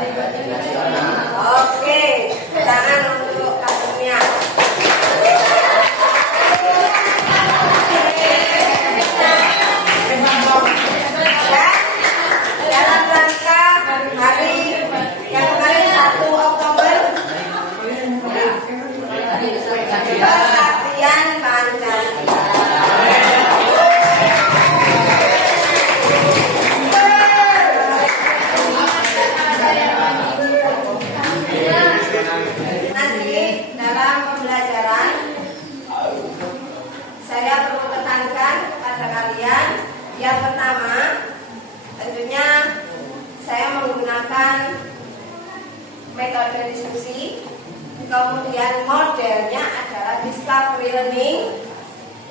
Oke, tangan untuk kasurnya. Dalam rangka hari yang kemarin 1 Oktober Kesaktian Pancasila. Nanti dalam pembelajaran saya perlu tekankan kepada kalian, yang pertama tentunya saya menggunakan metode diskusi, kemudian modelnya adalah discovery learning,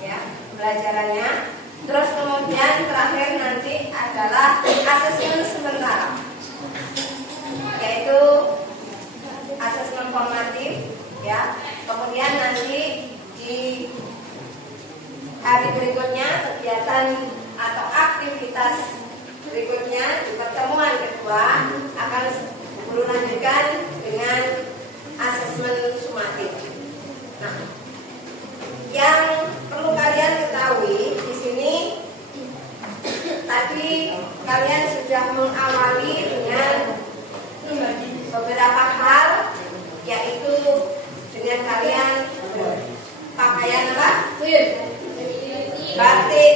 ya, pembelajarannya. Terus kemudian terakhir nanti adalah asesmen sementara, yaitu asesmen formatif, ya. Kemudian nanti di hari berikutnya kegiatan atau aktivitas berikutnya di pertemuan kedua akan lanjutkan dengan asesmen sumatif. Nah, yang perlu kalian ketahui di sini, tadi kalian sudah mengawali dengan beberapa hal, yaitu dengan kalian pakaian apa? Batik.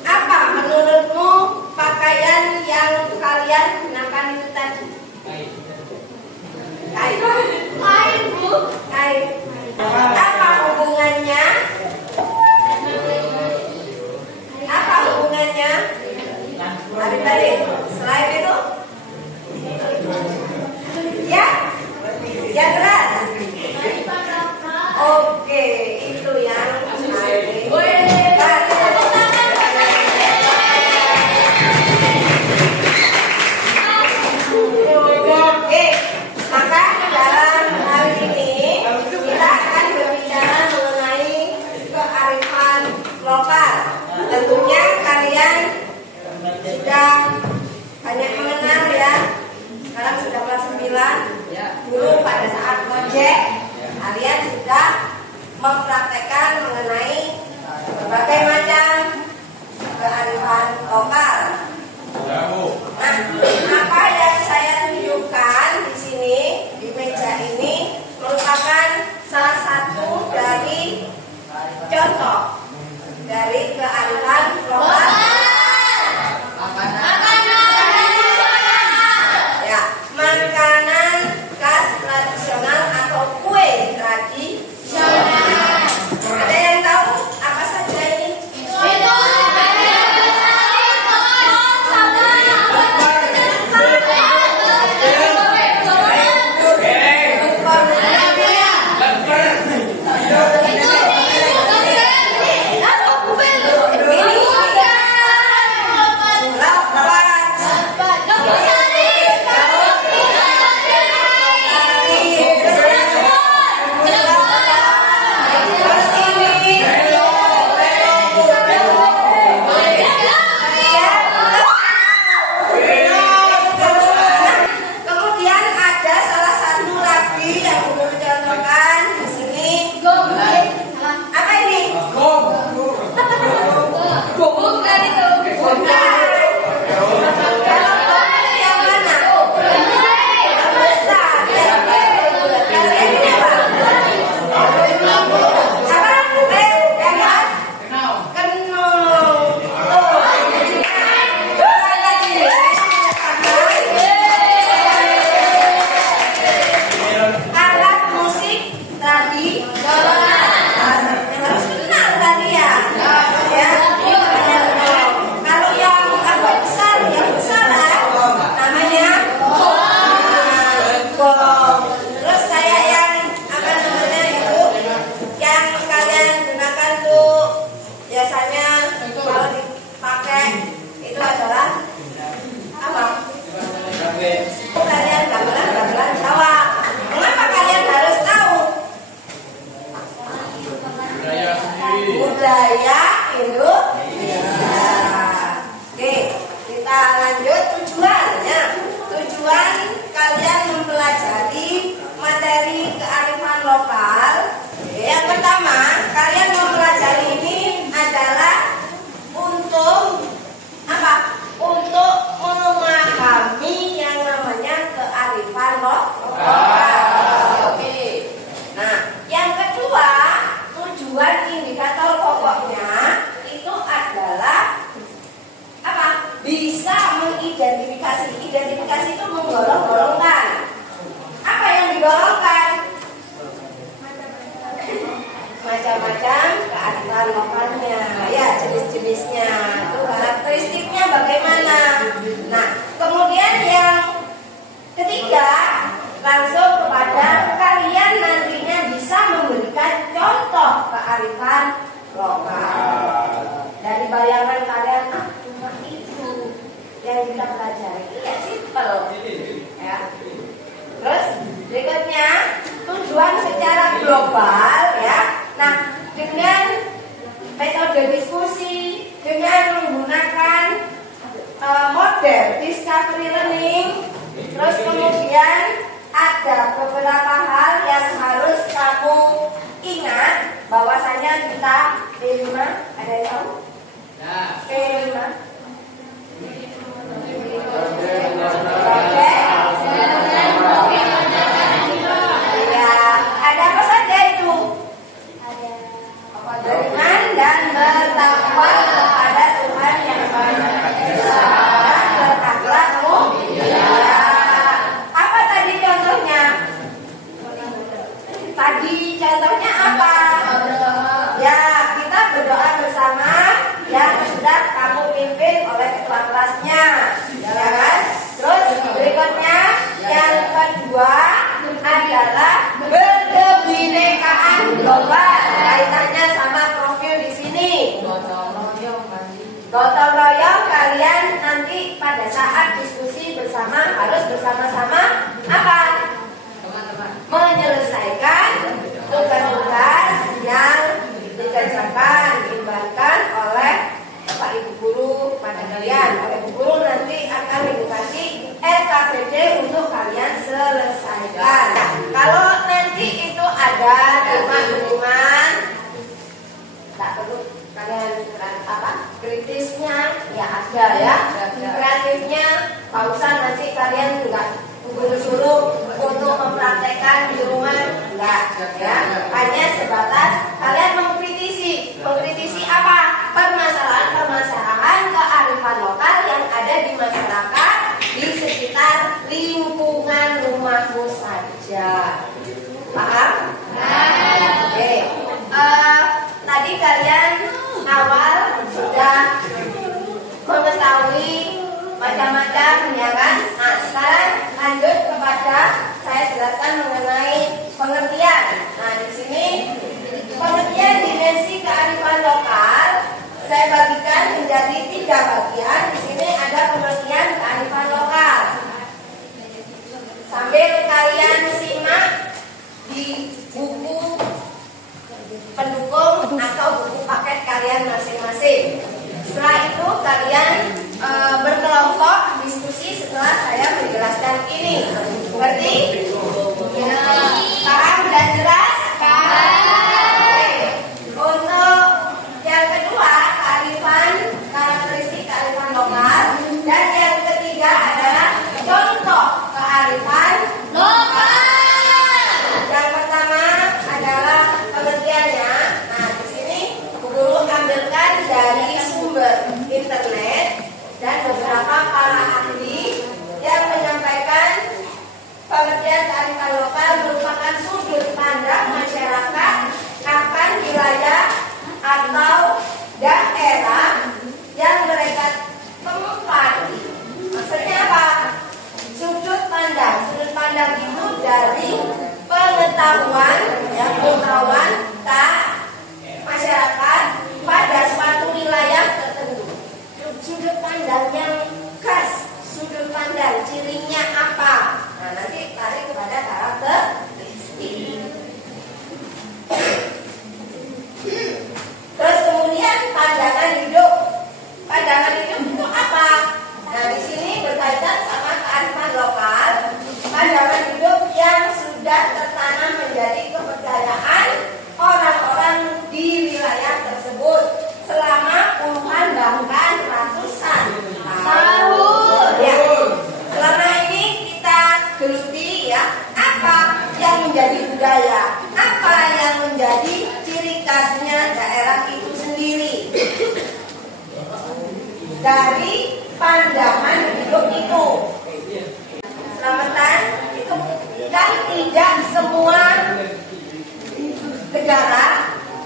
Apa menurutmu pakaian yang kalian gunakan itu tadi? Kain. Kain, Bu. Kain. Apa hubungannya? Apa hubungannya? Mari. Selain itu? Ya? Ya keras. Oke, itu yang maka dalam hal ini kita akan berbicara mengenai kearifan lokal. Tentunya kalian sudah banyak mengenal, ya. Sekarang sudah kelas 9. Dulu pada saat project kalian sudah mempraktekkan mengenai berbagai macam kearifan lokal. Nah, apa yang saya tunjukkan di sini di meja ini merupakan salah satu dari contoh dari kearifan lokal. Ya, makanan mode diskusi dengan menggunakan model discovery learning. Terus kemudian ada beberapa hal yang harus kamu ingat, bahwasanya kita P5, ada yang tahu? P5 ya, ada apa saja itu? Beriman dan bertakwa kepada Tuhan yang Maha Esa dan berakhlak mulia. Apa tadi contohnya? Tadi contohnya apa? Ya, kita berdoa bersama yang sudah kamu pimpin oleh ketua kelasnya, ya kan? Terus berikutnya yang kedua adalah berkebinekaan global. Kaitannya sama profil di sini. Gotong royong, kalian nanti pada saat diskusi bersama harus bersama-sama apa? Menyelesaikan tugas-tugas yang dibagikan oleh Bapak Ibu Guru pada kalian. Bapak Ibu Guru nanti akan dikasih LKPD untuk kalian selesaikan. Nah, kalau nanti itu ada teman-teman, tak perlu kalian kritisnya ya ada ya. Kreatifnya Pak Ustaz nanti kalian enggak suruh untuk mempraktekkan di rumah, enggak ya. Hanya sebatas kalian mengkritisi apa? Permasalahan kearifan lokal yang ada di masyarakat di sekitar lingkungan rumahmu saja. Paham? Oke. Tadi kalian awal sudah mengetahui macam-macam ya kan? Nah, sekarang lanjut kepada saya jelaskan mengenai pengertian. Nah, di sini pengertian dimensi kearifan lokal saya bagikan menjadi 3 bagian. Di sini ada pengertian kearifan lokal. Sambil kalian simak di buku pendukung atau buku paket kalian masing-masing. Setelah itu kalian berkelompok diskusi setelah saya menjelaskan ini. Berarti ya, paham dan jelas? Untuk yang kedua, karakteristik kearifan lokal, dan yang ketiga adalah contoh kearifan lokal. Yang pertama adalah pengertiannya. Nah, di sini guru ambilkan dari sumber internet dan beberapa para ahli yang menyampaikan pengertian kearifan lokal merupakan sudut pandang masyarakat akan wilayah atau daerah yang mereka tempati. Maksudnya apa? Sudut pandang itu dari pengetahuan masyarakat pada suatu wilayah tertentu. Sudut pandang yang khas, sudut pandang cirinya apa? Nah, nanti tarik kepada karakteristik. Terus kemudian pandangan hidup. Pandangan hidup itu apa? Nah, di sini berkaitan sama kearifan lokal. Pandangan hidup yang sudah tertanam menjadi kepercayaan orang-orang di wilayah tersebut selama puluhan bahkan ratusan tahun. Ya. Selama ini kita geluti ya, apa yang menjadi budaya, apa yang menjadi ciri khasnya daerah itu sendiri. Dari pandangan hidup itu. Selamatan itu kan tidak semua negara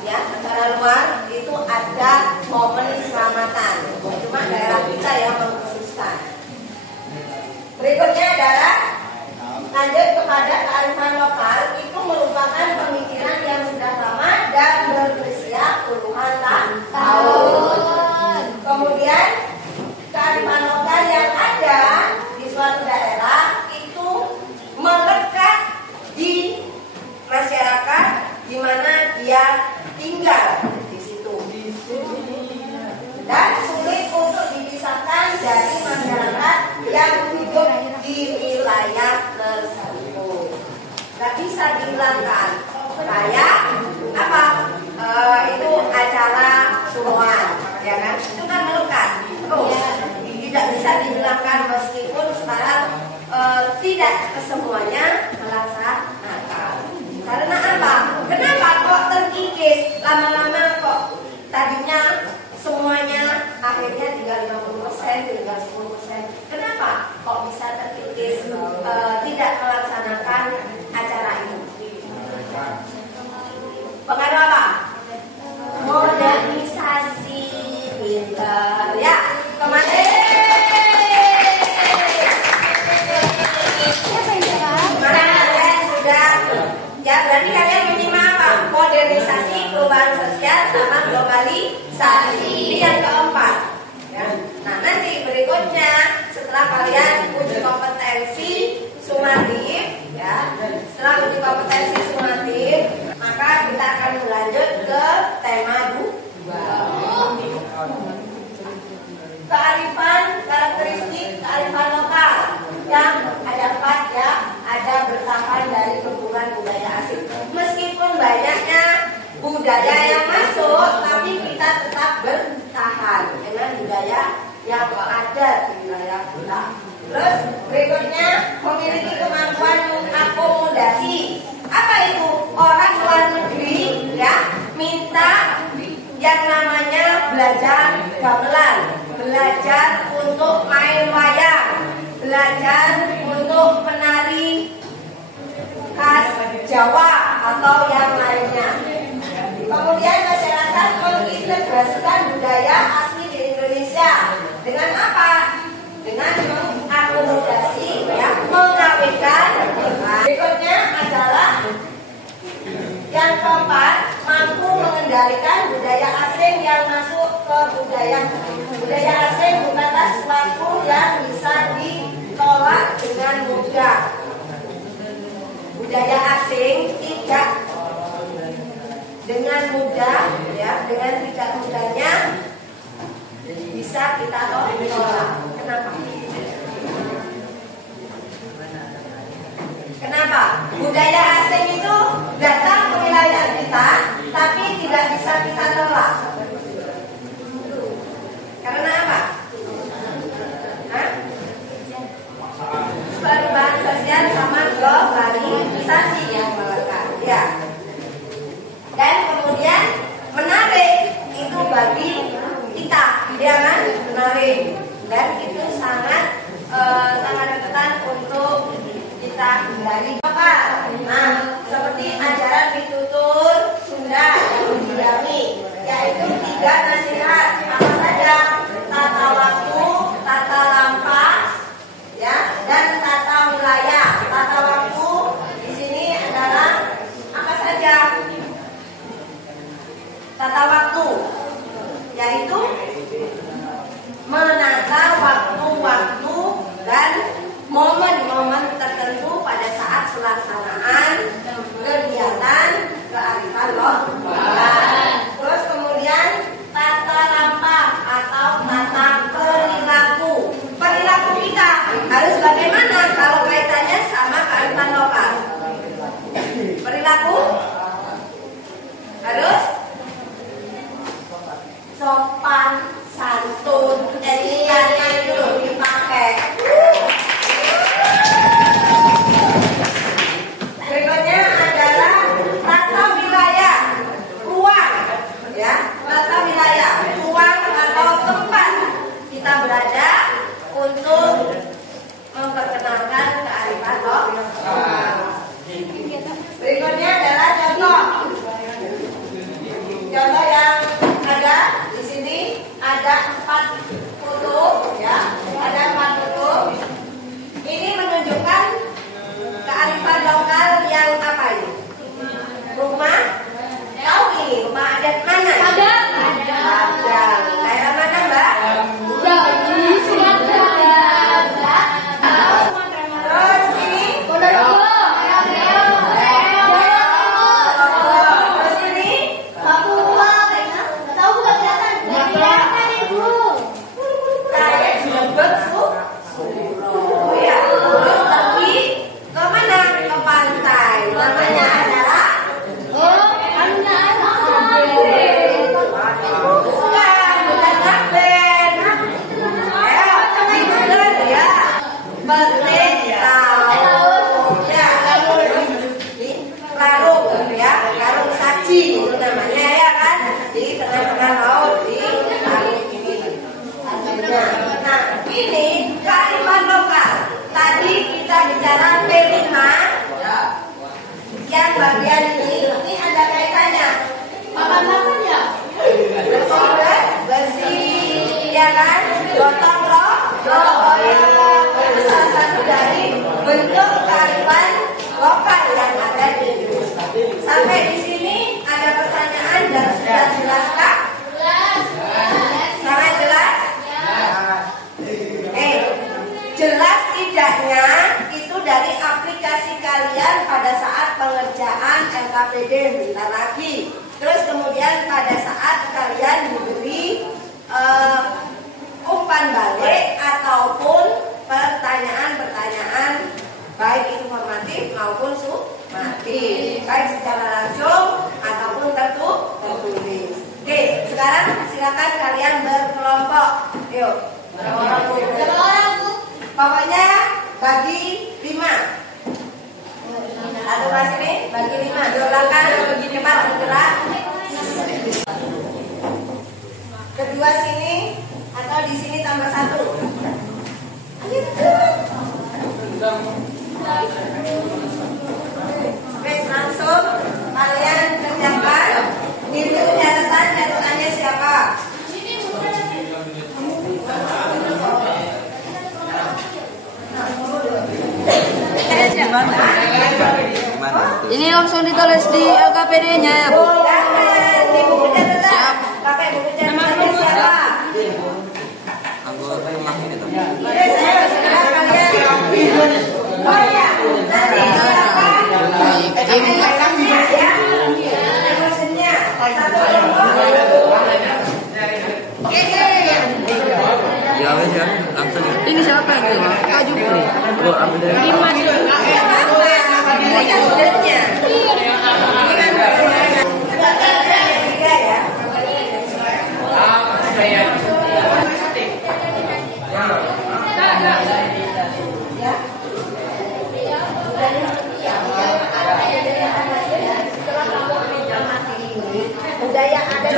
ya, negara luar itu ada momen selamatan. Cuma daerah kita yang mengkhususkan. Berikutnya adalah lanjut kepada kearifan lokal. Itu merupakan pemikiran yang sudah lama dan berusia puluhan tahun. Kemudian kearifan lokal yang ada di suatu daerah itu melekat di masyarakat di mana dia tinggal di situ. puluhan, ya kan? Itu kan melekat. Terus tidak bisa dibilangkan meskipun sekarang tidak kesemuanya melaksanakan. Karena apa? Kenapa kok terkikis? Lama-lama kok tadinya semuanya akhirnya tinggal 50%, tinggal 10%. Kenapa kok bisa terkikis tidak melaksanakan acara ini? Pengaruh apa? Modernisasi, pintar ya. Kemarin kalian sudah ya, berarti kalian menyimak apa? Modernisasi, perubahan sosial, sama globalisasi. Ini yang keempat ya. Nah, nanti berikutnya setelah kalian uji kompetensi sumatif ya, setelah uji kompetensi sumatif, maka kita akan berlanjut ke tema 2. Kearifan, karakteristik kearifan lokal yang ada 4 ya, ada bertahan dari hubungan budaya asing. Meskipun banyaknya budaya yang masuk, tapi kita tetap bertahan dengan budaya yang ada di wilayah kita. Terus berikutnya memiliki kemampuan mengakomodasi. Apa itu? Orang luar negeri ya minta yang namanya belajar gamelan, belajar untuk main wayang, belajar untuk menari khas Jawa atau yang lainnya. Kemudian masyarakat mengintegrasikan budaya asli di Indonesia dengan apa? Dengan mengakomodasi, ya, mengawinkan. Berikutnya adalah yang keempat, mampu mengendalikan budaya asing yang masuk ke budaya asing bukanlah sesuatu yang bisa ditolak dengan mudah. Budaya asing tidak dengan mudah, ya, dengan tidak mudahnya bisa kita tolak. Kenapa? Kenapa? Budaya asing itu datang ke wilayah kita, tapi tidak bisa kita tolak. Karena apa? Perubahan sosial sama globalisasi yang melekat, ya. Dan kemudian menarik itu bagi kita, ya kan? Menarik, dan itu sangat rentan untuk kita hindari. Nah, seperti ajaran pitutur Sunda yang didiami, yaitu 3 nasihat. Apa saja? Tata waktu, tata lampas, ya, dan tata wilayah. Tata waktu di sini adalah apa saja? Tata waktu, yaitu menata waktu-waktu dan momen-momen tertentu pada saat pelaksanaan kegiatan kearifan lokal. Terus kemudian tata lampah atau tata perilaku. Perilaku kita harus bagaimana kalau kaitannya sama kearifan lokal? Perilaku harus sopan, santun, etikanya itu dipakai. Berikutnya adalah tata wilayah, ruang, ya, tata wilayah, ruang atau tempat kita berada untuk memperkenalkan kearifan lokal. Berikutnya adalah contoh. Contoh yang ada di sini ada 4 foto, ya, ada 4 foto. Ini menunjukkan kearifan lokal yang apa ini? Rumah? Tahu ini rumah adat mana? Ada. Daerah mana, Mbak? Di Sumatera. Terus ini? bagian ini ada kaitannya. Makan ya? Bersih, ya kan? Gotong royong itu salah satu dari bentuk kearifan lokal yang ada di Indonesia. Sampai di sini ada pertanyaan dan sudah jelas kah? Sangat jelas? Jelas tidaknya itu dari aplikasi kalian pada saat pengerjaan LKPD bentar lagi. Terus kemudian pada saat kalian diberi umpan balik ataupun pertanyaan-pertanyaan baik informatif maupun sumatif, baik secara langsung ataupun tertulis. Oke, sekarang silakan kalian berkelompok. Yuk. Pokoknya bagi 5. Satu kelas ini bagi 5. Diulangan cepat bergerak. Kedua sini atau di sini tambah 1. Oke, langsung kalian kerjakan. Itu catatannya siapa? Ini langsung ditulis di LKPD-nya ya, Bu? Di buku catatan. Pakai buku catatan siapa? Anggota rumah ini tuh. Oh ya, nanti siapa? Emosennya ya. Emosennya. Satu Ya wes ya, langsung ya. Ini siapa yang bilang? Kak Jupri. Oh, ambil dari studentnya. Budaya ada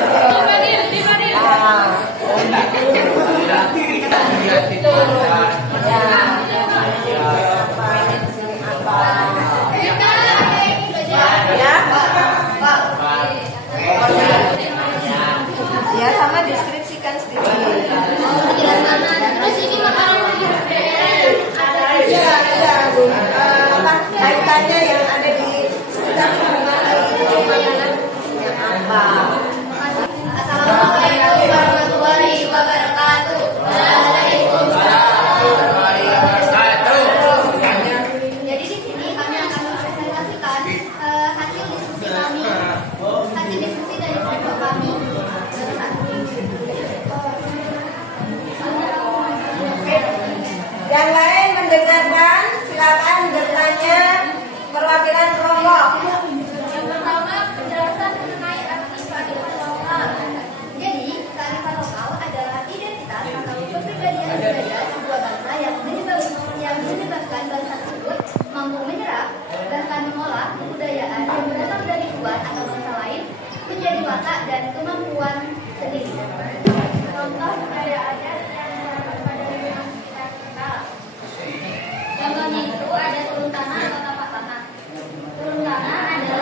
ya, sama deskripsikan sedikit. Terus ini makanan Apa kaitannya yang ada di sekitar hubungan itu makanan apa? Assalamualaikum warahmatullahi wabarakatuh. Jadi di sini kami akan mempresentasikan hasil diskusi kami, hasil diskusi dari kelompok kami. Yang lain mendengarkan, silakan bertanya perwakilan kelompok. Yang pertama, penjelasan mengenai arti kearifan lokal. Jadi, kearifan lokal adalah identitas atau kepribadian budaya sebuah bangsa yang menyebabkan bangsa tersebut mampu menyerap bahkan mengolah kebudayaan yang berasal dari luar atau bangsa lain menjadi watak dan kemampuan sendiri. Contoh budaya adat yang pada lingkungan sekitar kita. Contohnya itu ada turun tanah atau tapak tanah. Turun tanah adalah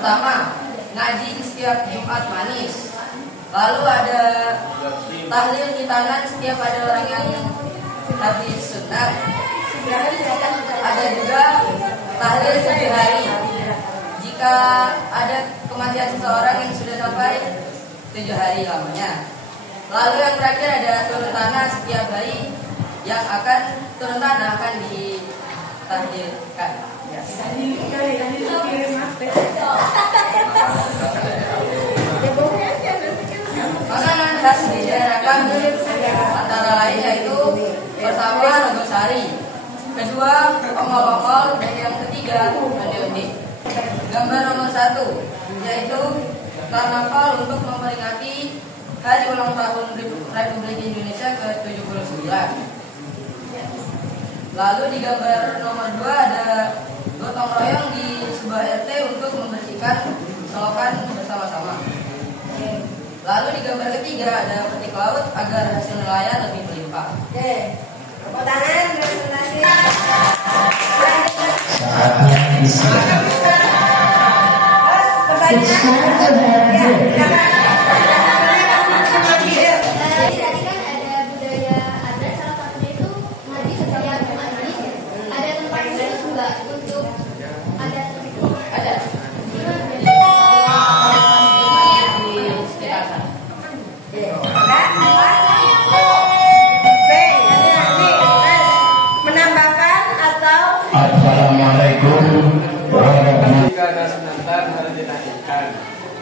Pertama, ngaji di setiap Jumat Manis. Lalu ada tahlil hitanan setiap ada orang yang habis sunat. Ada juga tahlil 7 hari jika ada kematian seseorang yang sudah sampai 7 hari lamanya. Lalu yang terakhir ada turun tanah setiap hari yang akan turun tanah akan ditahlilkan. Ya. Makanan khas di daerah kami antara lain yaitu pertama Nogosari, kedua ongol-ongol, dan yang ketiga onde-onde. Gambar nomor 1 yaitu karnaval untuk memperingati hari ulang tahun Republik Indonesia ke-79. Lalu di gambar nomor 2 ada gotong royong di sebuah RT untuk membersihkan selokan bersama-sama. Lalu di gambar ketiga ada petik laut agar hasil nelayan lebih berlimpah. Oke, tepuk tangan presentasi. Saatnya istirahat. Terus pertanyaan. Ya, silakan. Tadi kan ada budaya adat, salah satunya itu ngaji setiap Jumat Manis. Ada tempat khusus nggak untuk adat itu? Ada. Menambahkan atau Assalamualaikum warahmatullahi Jika ada sunatan harus ditahlilan.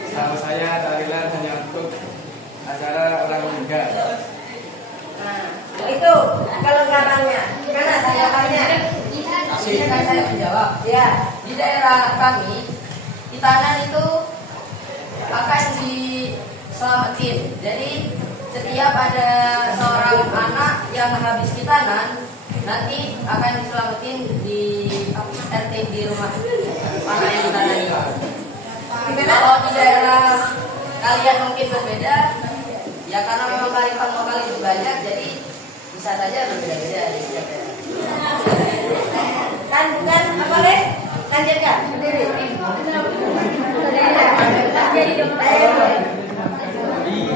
Setahu saya tahlilan hanya untuk acara orang meninggal. nah, itu kelengkapannya. Gimana tanggapannya? Izinkan saya menjawab. Ya. Di daerah kami, hitanan itu akan diselamatin. Jadi setiap ada seorang anak yang habis hitanan, nanti akan diselamatin di RT di rumah anak yang hitanan itu. Kalau di daerah kalian mungkin berbeda, ya karena memang kearifan lokal itu banyak, jadi bisa saja berbeda-beda di setiap daerah. Kan bukan apa deh? Lanjutkan sendiri.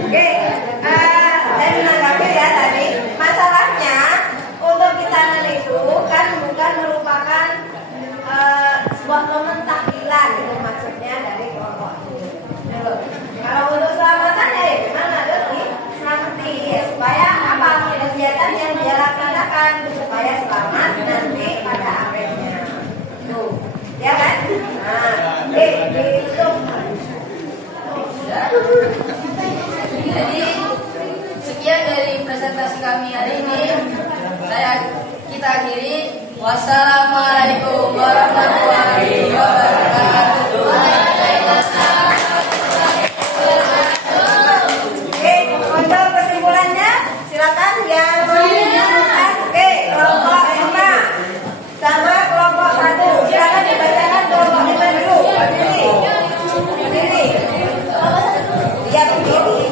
Oke, saya menanggapi ya tadi. Masalahnya untuk hitanan itu kan bukan merupakan sebuah momen tahlilan, itu maksudnya dari kelompok itu. Kalau untuk selamatan ya memang ada diselamati ya, supaya apa kegiatan yang dia laksanakan supaya selamat nanti pada akhirnya. Tuh, ya kan? Nah, ditutup. Jadi sekian dari presentasi kami hari ini. Kita akhiri. Wassalamualaikum warahmatullahi wabarakatuh. Oke, untuk kesimpulannya silakan yang menunjukkan. Oke, kelompok 5 sama kelompok 1 silakan dibacakan kelompok 5 dulu. Berdiri. Dia berdiri.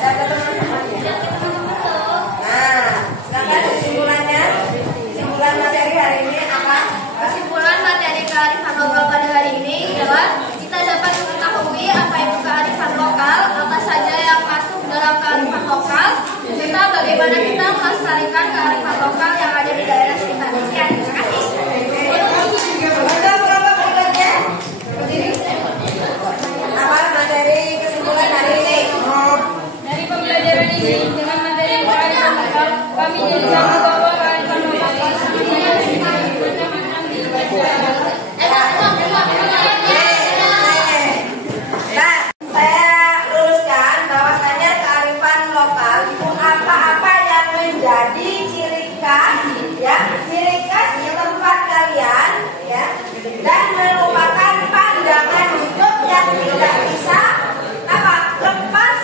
Ada teman-temannya. Nah, silakan kesimpulannya. Kesimpulan materi hari ini apa? Kesimpulan materi kearifan lokal pada hari ini adalah kita dapat mengetahui apa itu kearifan lokal, apa saja yang masuk dalam kearifan lokal, serta bagaimana kita melestarikan kearifan lokal yang ada di daerah sekitar. Sekian, terima kasih. Untuk kelompok berikutnya, berdiri. Apa materi kesimpulan hari ini? Dari pembelajaran ini dengan materi kearifan lokal, kami diajak bahwa kearifan lokal Nah, saya luruskan bahwasanya kearifan lokal itu apa-apa yang menjadi ciri khas, ya, ciri khas di tempat kalian, ya, dan merupakan pandangan hidup yang tidak bisa apa lepas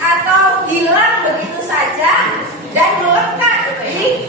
atau hilang begitu saja dan melekat di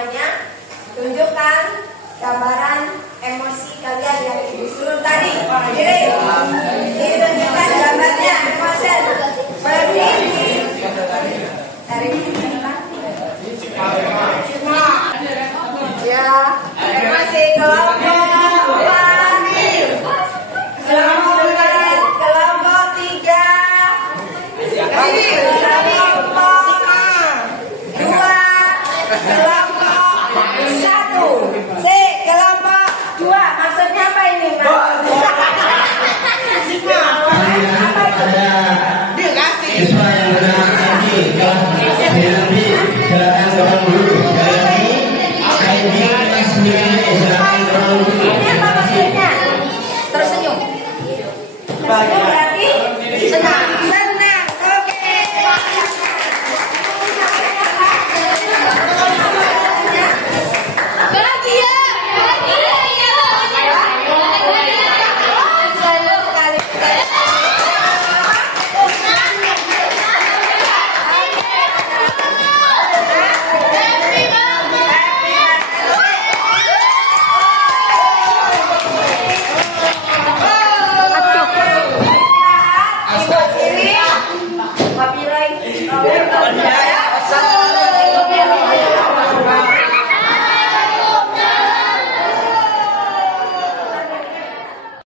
semuanya tunjukkan gambaran emosi kalian yang disuruh tadi. Jadi ditunjukkan gambarnya emosi. Berdiri. Dari ya, emosi kelompok wani. Kelompok 3. Kelompok 2. Kelompok 1. Kelompok 2. Maksudnya apa ini? Siswa yang benar lagi kelas 9 silakan turun dulu. Sekali lagi kelas 9